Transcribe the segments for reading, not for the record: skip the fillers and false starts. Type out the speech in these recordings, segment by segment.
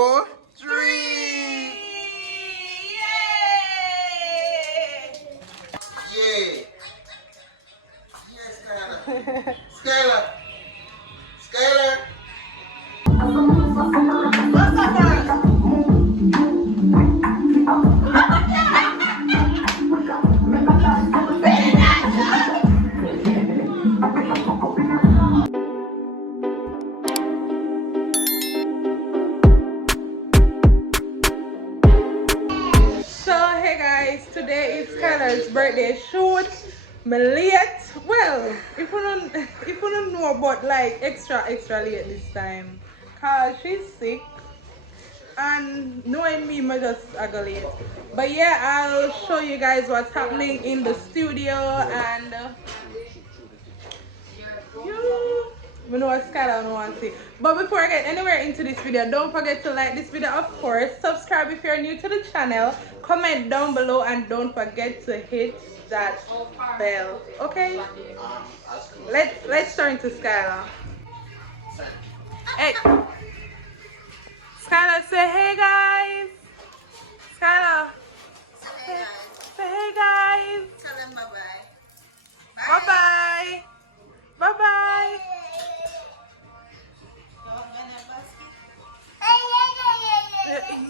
2, 3. Yeah. Yes, Skyler. Skyler. Skyler. So hey guys, today is Skyler's birthday shoot. Me late. Well, if you don't know about like extra late this time, cause she's sick. And knowing me, I just I go late. But yeah, I'll show you guys what's happening in the studio and we know what Skyler don't want to see. But before I get anywhere into this video, don't forget to like this video, of course. Subscribe if you're new to the channel. Comment down below and don't forget to hit that bell. Okay? Let's turn to Skyler. Hey. Skyler, say hey guys. Skyler. Say hey guys. Tell them bye-bye. Bye-bye. Bye-bye.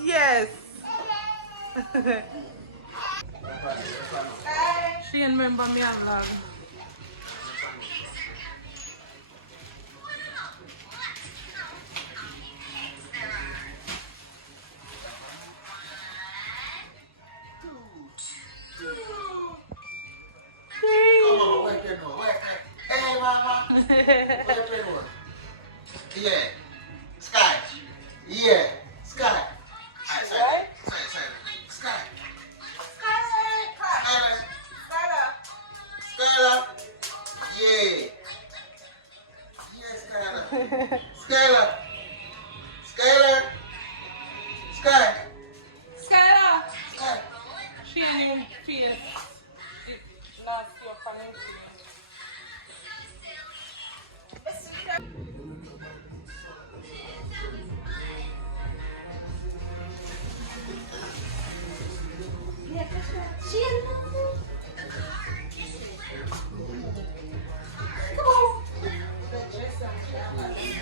Yes. She remember me and love. Come on, wake it up, wake it. Hey, mama. Wake it up. Yeah. Sky. Yeah. Sky. Alright, say it. Sky. Skyler. Yeah. Yeah, Skyler. Skyler. Skyler. Sky. Skyler. Sky. She and you face. It lost your connection.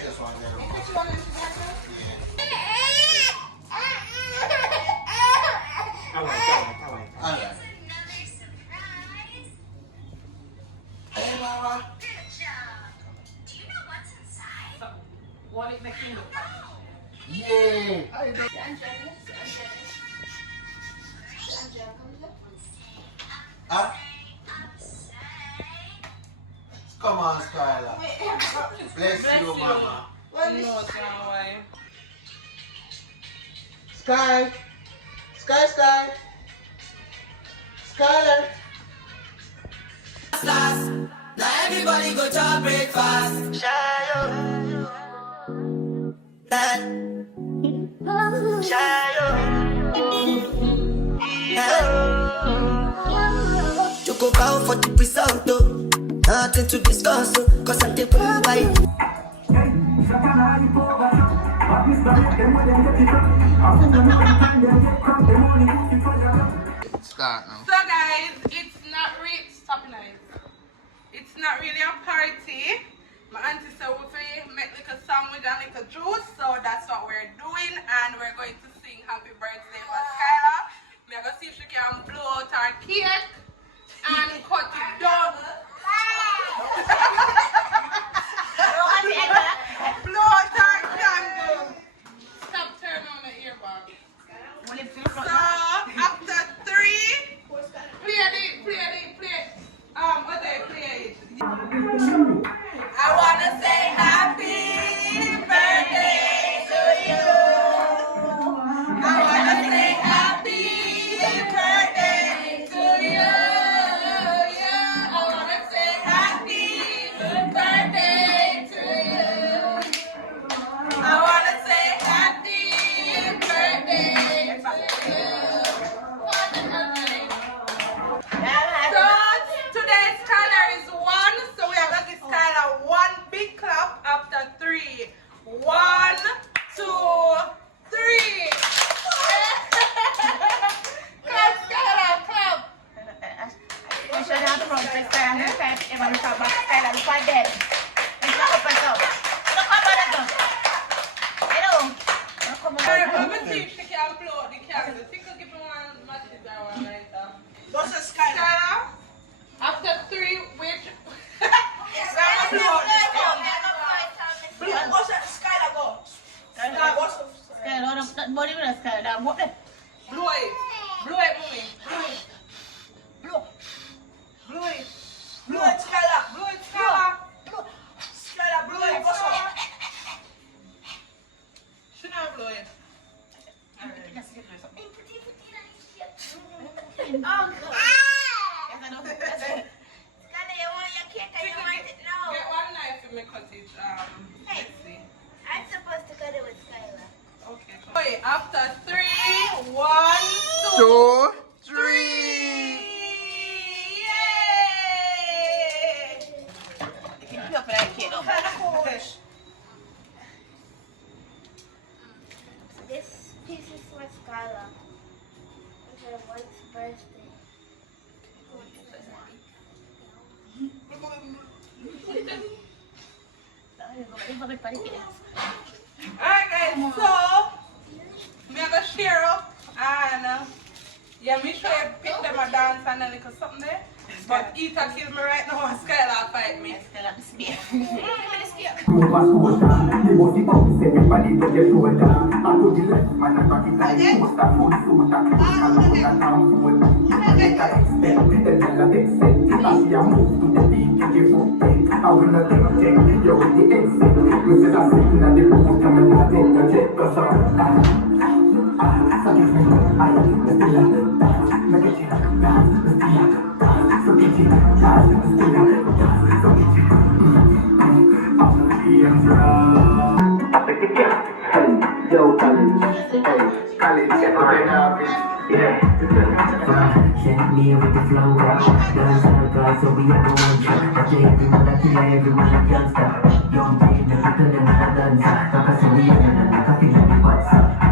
Just want to get Alright. Hey, mama. Want it making look. Yeah. How you doing? Huh? Come on, Skyler. Bless you, mama. No, it's not why. Sky. Sky. Skyler. Now everybody go to breakfast. Shayo. That. Shayo. You go bow for the result, though. Nothing to discuss, cause I did one bite. Start now. So guys, it's not really It's not really a party. My auntie said we make like a sandwich and like a juice, so that's what we're doing, and we're going to sing happy birthday for Skyler. We're gonna see if she can blow out our cake and cut it down. Blow out our candle. Stop turning on the earbud. So after 3, play. What they play? I wanna say happy birthday to you. I wanna say happy birthday to you. Yeah, I wanna say happy birthday to you. I wanna say happy birthday to you. me see if she can blow out the candle. She could give me one matches or one lighter. What's a Skyler? Skyler, after 3, which... What's that Skyler go? Skyler, what's up? Skyler, that body with a Skyler. What the? Blow it. Blow it, mommy. Blow it. Blow. Blow it. Blow it, Skyler. Blow it, Skyler. Skyler, blow it. What's up? Should not blow it. Get one knife and me cut it. Let's see. I'm supposed to cut it with Skyler. Okay. Wait, after 3, 1, 2, 2, 3. This piece is for Skyler. It's her wife's birthday. Alright guys, so me gonna share up and yeah, me sure you pick them a dance and a little something there. But Ita kill me right now and Skylar fight me. Send me with the flow, girls are so we are the one shot. But everyone that kill everyone that can't stop. Young kid, never tell them that I dance. Talk us so we are the coffee and the what's up.